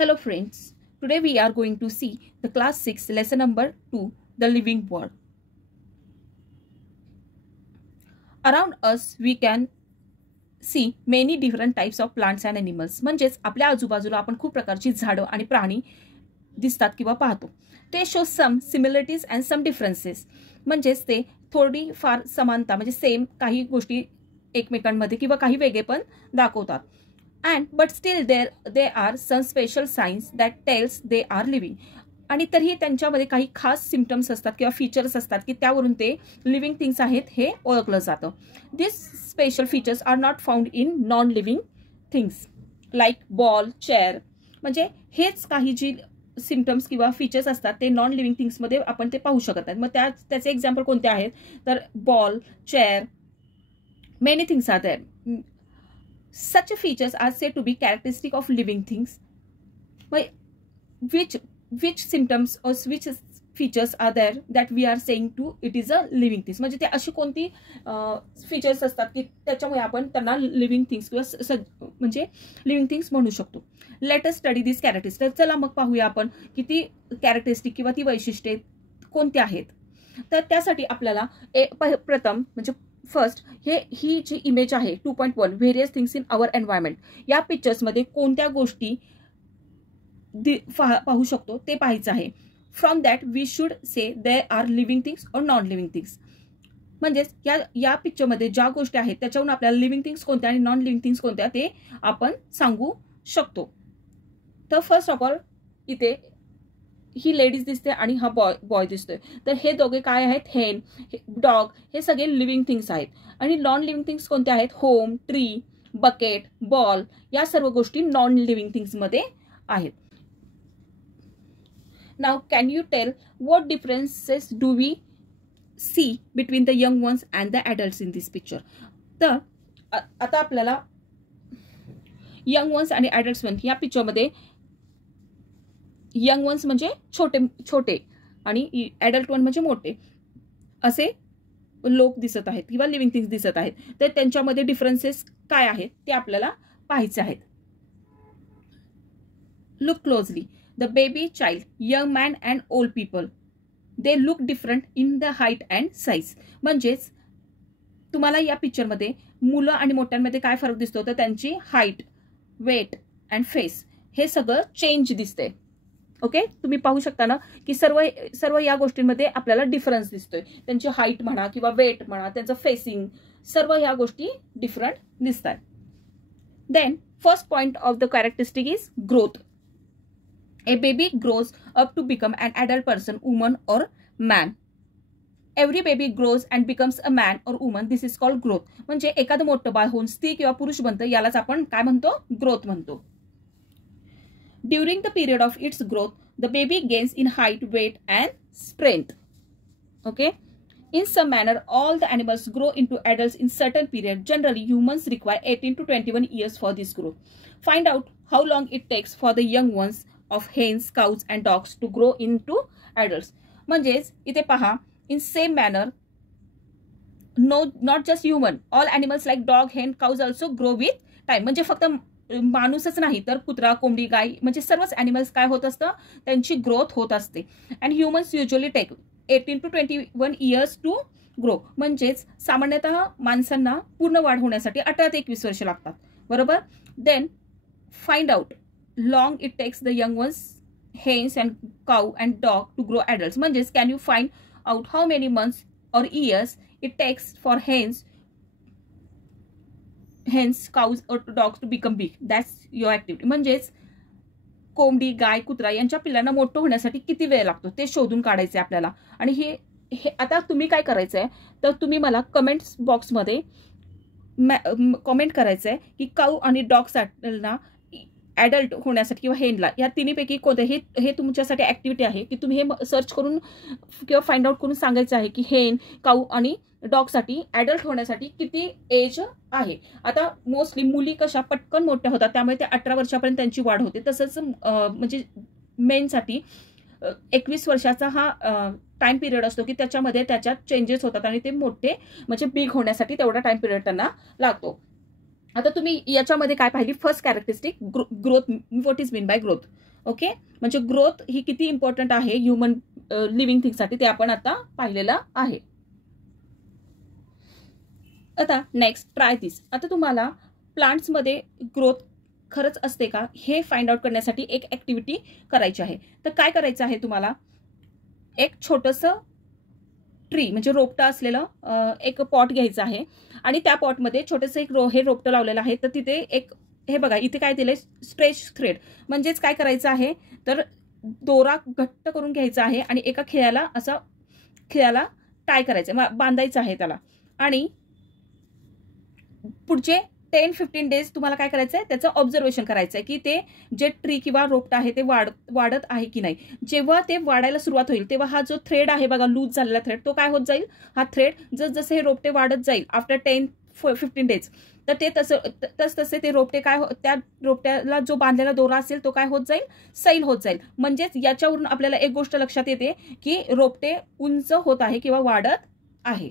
Hello friends, today we are going to see the class 6 lesson number 2, the living world. Around us we can see many different types of plants and animals. म्हणजेच आपल्या आजूबाजूला आपण खूप प्रकारची झाडं आणि प्राणी दिसतात किंवा पाहतो. ते show some similarities and some differences. म्हणजेच ते थोडी फार समानता म्हणजे सेम काही गोष्टी एकमेकांमध्ये किंवा काही वेगळे पण दाखवतात. But still there are some special signs that tells they are living. आणि तरीही त्यांच्यामध्ये काही खास सिम्पटम्स असतात किंवा फीचर्स असतात की त्यावरून ते लिव्हिंग थिंग्स आहेत हे ओळखलं जातं. This special features are not found in non living things like ball, chair. म्हणजे हेच काही जी सिम्पटम्स किंवा फीचर्स असतात ते नॉन लिव्हिंग थिंग्समध्ये आपण ते पाहू शकत नाही. मग त्याचे एक्झाम्पल कोणते आहेत तर ball, chair, many things are there. Such features are said to be characteristic of living things. Which symptoms or which features are there that we are saying to it is a living things. म्हणजे ते अशी कोणती features असतात की त्याच्यामुळे आपण त्यांना living things किंवा म्हणजे लिव्हिंग थिंग्स म्हणू शकतो. लेट अस स्टडी दिस कॅरेक्टरिस्टिक. चला मग पाहूया आपण की ती कॅरेक्टरिस्टिक किंवा ती वैशिष्ट्ये कोणती आहेत. तर त्यासाठी आपल्याला प्रथम म्हणजे फर्स्ट ही जी इमेज आहे 2.1 various things in our environment, या पिक्चर्समध्ये कोणत्या गोष्टी पाहू शकतो ते पाहायचं आहे. From that we should say they are living things और नॉन लिव्हिंग थिंग्स. म्हणजेच या पिक्चरमध्ये ज्या गोष्टी आहेत त्याच्यावरून आपल्याला लिव्हिंग थिंग्स कोणत्या आणि नॉन लिव्हिंग थिंग्स कोणत्या ते आपण सांगू शकतो. तर फर्स्ट ऑफ ऑल इथे ही लेडीज दिसते आणि हा बॉय दिसतोय. तर हे दोघे काय आहेत, हेन, डॉग, हे सगळे लिव्हिंग थिंग्स आहेत. आणि नॉन लिव्हिंग थिंग्स कोणत्या आहेत, होम, ट्री, बकेट, बॉल, या सर्व गोष्टी नॉन लिव्हिंग थिंग्स मध्ये आहेत. Now can you tell what differences do we see between the young ones and the adults in this picture. तर आता आपल्याला यंग वन्स आणि ॲडल्ट्स वन या पिक्चरमध्ये यंग वन्स म्हणजे छोटे आणि ॲडल्ट वन म्हणजे मोठे असे लोक दिसत आहेत किंवा लिव्हिंग थिंग्स दिसत आहेत. तर त्यांच्यामध्ये डिफरन्सेस काय आहेत ते आपल्याला पाहायचे आहेत. Look closely. The baby, child, young man and old people, they look different in the height and size. म्हणजेच तुम्हाला या पिक्चरमध्ये मुलं आणि मोठ्यांमध्ये काय फरक दिसतो तर त्यांची हाईट, वेट अँड फेस हे सगळं चेंज दिसते. ओके, तुम्ही पाहू शकता ना की सर्व या गोष्टींमध्ये आपल्याला डिफरन्स दिसतोय. त्यांची हाईट म्हणा किंवा वेट म्हणा, त्यांचं फेसिंग, सर्व ह्या गोष्टी डिफरंट दिसतात. Then first point of the characteristic is growth. A baby grows up to become an adult person, woman और man. Every baby grows and becomes a man और woman. This is called growth. म्हणजे एखादं मोठं बाळ होऊन स्त्री किंवा पुरुष बनतं, यालाच आपण काय म्हणतो, ग्रोथ म्हणतो. During the period of its growth, the baby gains in height, weight and strength. Okay. In some manner, all the animals grow into adults in certain period. Generally, humans require 18 to 21 years for this growth. Find out how long it takes for the young ones of hens, cows and dogs to grow into adults. म्हणजेच इथे पहा, in same manner, no, not just human, all animals like dog, hen, cows also grow with time. म्हणजे फक्त माणूसच नाही तर कुत्रा, कोंबडी, गाय म्हणजे सर्वच ॲनिमल्स काय होत असतं, त्यांची ग्रोथ होत असते. And humans usually take 18 to 21 years to grow. म्हणजेच सामान्यतः माणसांना पूर्ण वाढ होण्यासाठी 18 ते 21 वर्ष लागतात, बरोबर. Then find out long it takes the young ones, hens and cow and dog to grow adults. म्हणजेच can you find out how many months और years it takes for hens, cows or dogs to become big. That's your activity. म्हणजेच कोंबडी, गाय, कुत्रा यांच्या पिल्लांना मोठं होण्यासाठी किती वेळ लागतो ते शोधून काढायचे आपल्याला. आणि हे आता तुम्ही काय करायचंय तर तुम्ही मला कमेंट्स बॉक्समध्ये कमेंट करायचंय की काऊ आणि डॉगना ॲडल्ट होण्यासाठी किंवा हेनला या तिन्हीपैकी कोणते हे तुमच्यासाठी ऍक्टिव्हिटी आहे की तुम्ही हे सर्च करून किंवा फाइंड आउट करून सांगायचं आहे की हेन, काऊ आणि डॉगसाठी ॲडल्ट होण्यासाठी किती एज आहे. आता मोस्टली मुली कशा पटकन मोठ्या होतात त्यामुळे ते 18 वर्षापर्यंत त्यांची वाढ होते. तसंच म्हणजे मेनसाठी 21 वर्षाचा हा टाइम पिरियड असतो की त्याच्यामध्ये त्याच्यात चेंजेस होतात आणि ते मोठे म्हणजे बिग होण्यासाठी तेवढा टाइम पिरियड त्यांना लागतो. आता तुम्ही याच्यामध्ये काय पाहिली, first characteristic growth. What is mean by growth. Okay, म्हणजे ग्रोथ ही किती इम्पॉर्टंट आहे ह्युमन लिव्हिंग थिंगसाठी ते आपण आता पाहिलेलं आहे. आता नेक्स्ट ट्राय दिस. आता तुम्हाला प्लांट्समध्ये ग्रोथ खरंच असते का हे फाइंड आउट करण्यासाठी एक ऍक्टिव्हिटी करायची आहे. तर काय करायचं आहे तुम्हाला, एक छोटंसं ट्री म्हणजे रोपटं असलेलं एक पॉट घ्यायचं आहे आणि त्या पॉटमध्ये छोटंसं एक हे रोपटं लावलेलं आहे. तर तिथे एक हे बघा इथे काय दिलंय, स्ट्रेच थ्रेड. म्हणजेच काय करायचं आहे तर दोरा घट्ट करून घ्यायचा आहे आणि एका खिळ्याला टाय करायचं, बांधायचं आहे त्याला. आणि पुढचे 10-15 डेज तुम्हाला काय करायचं आहे त्याचं ऑब्झर्वेशन करायचं आहे की ते जे ट्री किंवा रोपट आहे ते वाढत आहे की नाही. जेव्हा ते वाढायला सुरुवात होईल तेव्हा हा जो थ्रेड आहे बघा, लूज झालेला थ्रेड, तो काय होत जाईल, हा थ्रेड जसं हे रोपटे वाढत जाईल आफ्टर 10-15 डेज, तर ते तसे ते रोपटे काय त्या रोपट्याला जो बांधलेला दोरा असेल तो काय होत जाईल, सैल होत जाईल. म्हणजेच याच्यावरून आपल्याला एक गोष्ट लक्षात येते की रोपटे उंच होत आहे किंवा वाढत आहे.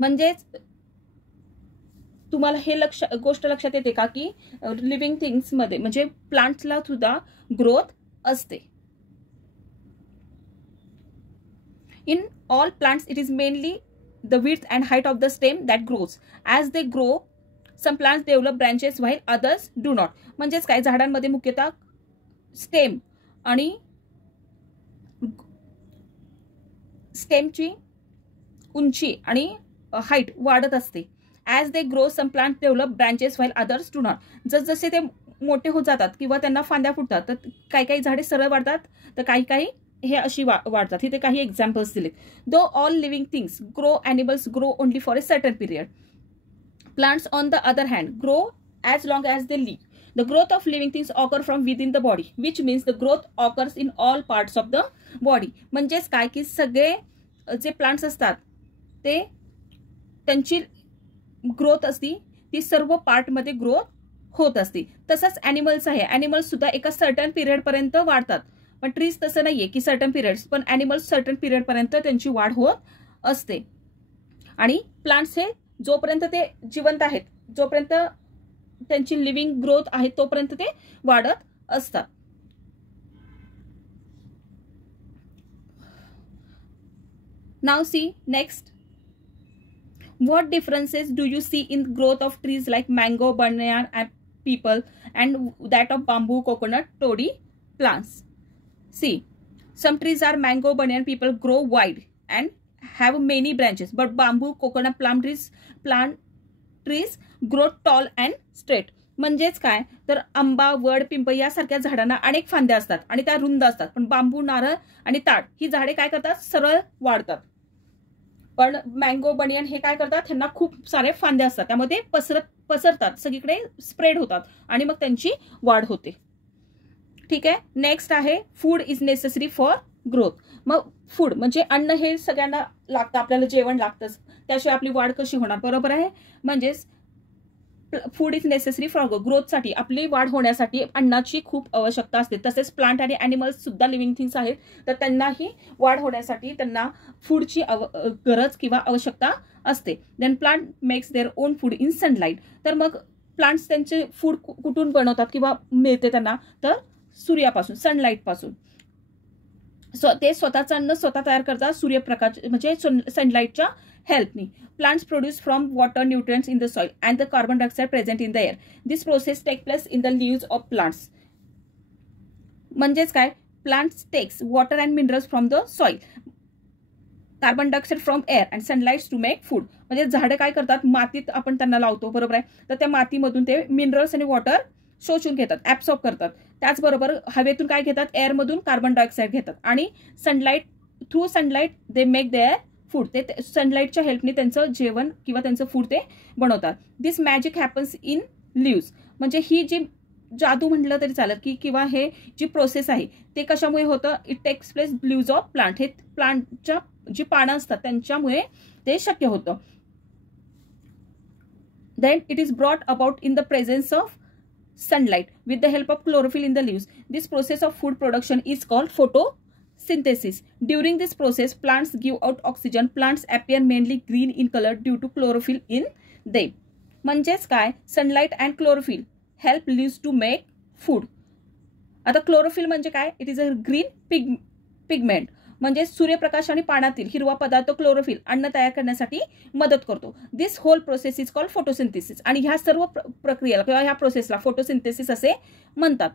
म्हणजेच तुम्हाला हे गोष्ट लक्षात येते का की लिव्हिंग थिंग्स मध्ये म्हणजे प्लांट्सला सुद्धा ग्रोथ असते. In all plants, it is mainly the width and height of the stem that grows. As they grow, some plants develop branches while others do not. म्हणजेच काय, झाडांमध्ये मुख्यतः स्टेम आणि स्टेमची उंची आणि हाईट वाढत असते. As they grow some plant develop branches while others do not. जसजसे ते मोठे होत जातात किंवा त्यांना फांद्या फुटतात तर काही काही झाडे सरळ वाढतात तर काही काही हे अशी वाढतात. इथे काही एक्झाम्पल्स दिलेत. Though all living things grow, animals grow only for a certain period. Plants on the other hand grow as long as they live. The growth of living things occur from within the body, which means the growth occurs in all parts of the body. म्हणजेच काय की सगळे जे plants असतात ते त्यांची growth असती ती सर्व पार्टमध्ये ग्रोथ होत असते. तसंच ॲनिमल्स आहे, ॲनिमल्स सुद्धा एका सर्टन पिरियड पर्यंत वाढतात. पण ट्रीज तसं नाहीये की सर्टन पिरियड्स, पण ॲनिमल्स सर्टन पिरियड पर्यंत त्यांची वाढ होत असते. आणि प्लांट्स हे जोपर्यंत ते जिवंत आहेत, जोपर्यंत त्यांची लिव्हिंग ग्रोथ आहे तोपर्यंत ते वाढत असतात. Now see next. What differences do you see in growth of trees like mango, banyan, and people, and that of bamboo, coconut, toddy plants? See, some trees are mango, banyan, people grow wide and have many branches, but bamboo, coconut, plum trees grow tall and straight. म्हणजेच काय तर आंबा, वड, पिंपळ यासारख्या झाडांना अनेक फांद्या असतात आणि त्या रुंद असतात. पण बांबू, नारळ आणि ताड ही झाडे काय करतात, सरळ वाढतात. पण मँगो, बनियन हे काय करतात, त्यांना खूप सारे फांदे असतात, त्यामध्ये पसरतात, सगळीकडे स्प्रेड होतात आणि मग त्यांची वाढ होते. ठीक आहे. नेक्स्ट आहे food is necessary for growth. मग फूड म्हणजे अन्न हे सगळ्यांना लागतं, आपल्याला जेवण लागतंच, त्याशिवाय आपली वाढ कशी होणार, बरोबर आहे. म्हणजेच फूड इज नेसेसरी फॉर ग्रोथसाठी, आपली वाढ होण्यासाठी अन्नाची खूप आवश्यकता असते. तसेच प्लांट आणि ॲनिमल्स सुद्धा लिव्हिंग थिंग्स आहेत, तर त्यांनाही वाढ होण्यासाठी त्यांना फूडची गरज किंवा आवश्यकता असते. Then plant makes their own food in sunlight. तर मग प्लांट्स त्यांचे फूड कुठून बनवतात किंवा मिळते त्यांना, तर सूर्यापासून, सनलाईट पासून. ते स्वतःचं अन्न स्वतः तयार करतात सूर्यप्रकाश म्हणजे सनलाईटच्या हेल्पनी. Plants produce from water, nutrients in the soil and the carbon dioxide present in the air. This process takes place in the leaves of plants. म्हणजेच काय, plants takes water and minerals from the soil, carbon dioxide from air and sunlight to make food. म्हणजे झाडे काय करतात, मातीत आपण त्यांना लावतो, बरोबर आहे, तर त्या मातीमधून ते मिनरल्स आणि वॉटर शोषून घेतात, ऍब्सॉर्ब करतात. त्याचबरोबर हवेतून काय घेतात, एअरमधून कार्बन डायऑक्साईड घेतात आणि sunlight, through sunlight they make their food. ते सनलाईटच्या हेल्पने त्यांचं जेवण किंवा त्यांचं फूड ते बनवतात. दिस मॅजिक हॅपन्स इन लिव्स. म्हणजे ही जी जादू म्हटलं तरी चालत की किंवा हे जी प्रोसेस आहे ते कशामुळे होतं, it takes place leaves of plant. हे प्लांटच्या जी पानं असतात त्यांच्यामुळे ते शक्य होतं. Then it is brought about in the presence of sunlight with the help of chlorophyll in the leaves. This process of food production is called photosynthesis. During this process, plants give out oxygen. Plants appear mainly green in color due to chlorophyll in them. म्हणजेच काय, sunlight and chlorophyll help leaves to make food. आता chlorophyll म्हणजे काय, it is a green pigment, म्हणजे सूर्यप्रकाश आणि पाण्यातील हिरवा पदार्थ क्लोरोफिल अन्न तयार करण्यासाठी मदत करतो. This whole process is called photosynthesis. आणि ह्या सर्व प्रक्रियेला किंवा ह्या प्रोसेसला फोटोसिंथेसिस असे म्हणतात.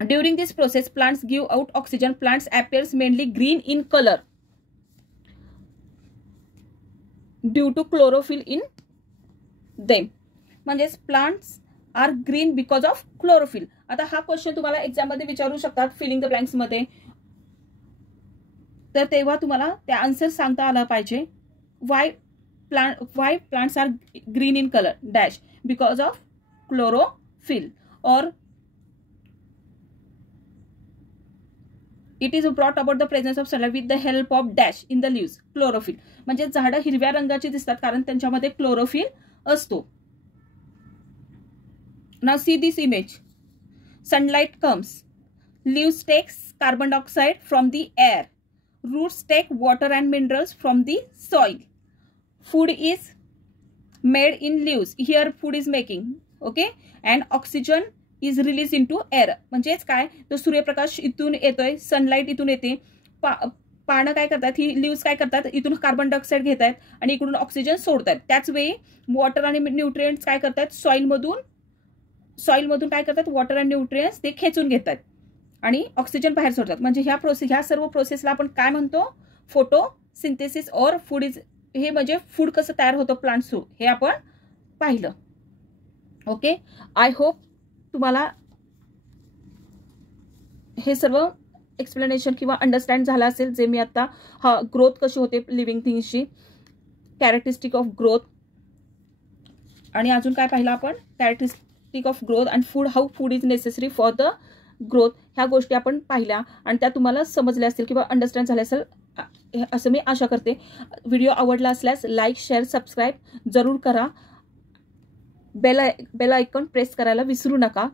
During this process plants give out oxygen. Plants appears mainly green in colour due to chlorophyll in them. म्हणजेच plants are green because of chlorophyll. आता हा क्वेश्चन तुम्हाला एक्झाम मध्ये विचारू शकतात फिलिंग द ब्लँक्स मध्ये, तर तेव्हा तुम्हाला त्या आन्सर सांगता आला पाहिजे. Why plants are green in colour dash because of chlorophyll, और it is brought about the presence of sunlight with the help of dash in the leaves chlorophyll. म्हणजे झाडं हिरव्या रंगाची दिसतात कारण त्यांच्यामध्ये क्लोरोफिल असतो. Now see this image. Sunlight comes, leaves takes carbon dioxide from the air, roots take water and minerals from the soil, food is made in leaves, here food is making, okay, and oxygen is released into air. म्हणजेच काय, तो सूर्यप्रकाश इथून येतोय, sunlight इथून येते, पानं काय करतात, ही लिव्स काय करतात, इथून कार्बन डायऑक्साईड घेत आहेत आणि इकडून ऑक्सिजन सोडतात. त्याच वेळी वॉटर आणि न्यूट्रिएंट्स काय करतात, सॉइलमधून काय करतात, वॉटर आणि न्यूट्रिएंट्स ते खेचून घेतात आणि ऑक्सिजन बाहेर सोडतात. म्हणजे ह्या सर्व प्रोसेसला आपण काय म्हणतो, फोटोसिंथेसिस और फूड इज. हे म्हणजे फूड कसं तयार होतं प्लांट्स थ्रू हे आपण पाहिलं. ओके, आय होप तुम्हाला हे सर्व एक्सप्लेनेशन किंवा अंडरस्टँड झालं असेल, जे मी आता हा ग्रोथ कशी होते लिव्हिंग थिंग्सची, कॅरेक्टरिस्टिक ऑफ ग्रोथ, आणि अजून काय पाहिलं आपण, characteristic of growth and food, how food is necessary for the growth. ह्या गोष्टी आपण पाहिल्या आणि त्या तुम्हाला समजल्या असतील किंवा अंडरस्टँड झाल्या असेल असं मी आशा करते. व्हिडिओ आवडला असल्यास लाईक, शेअर, सबस्क्राईब जरूर करा. बेल आयकॉन प्रेस करायला विसरू नका.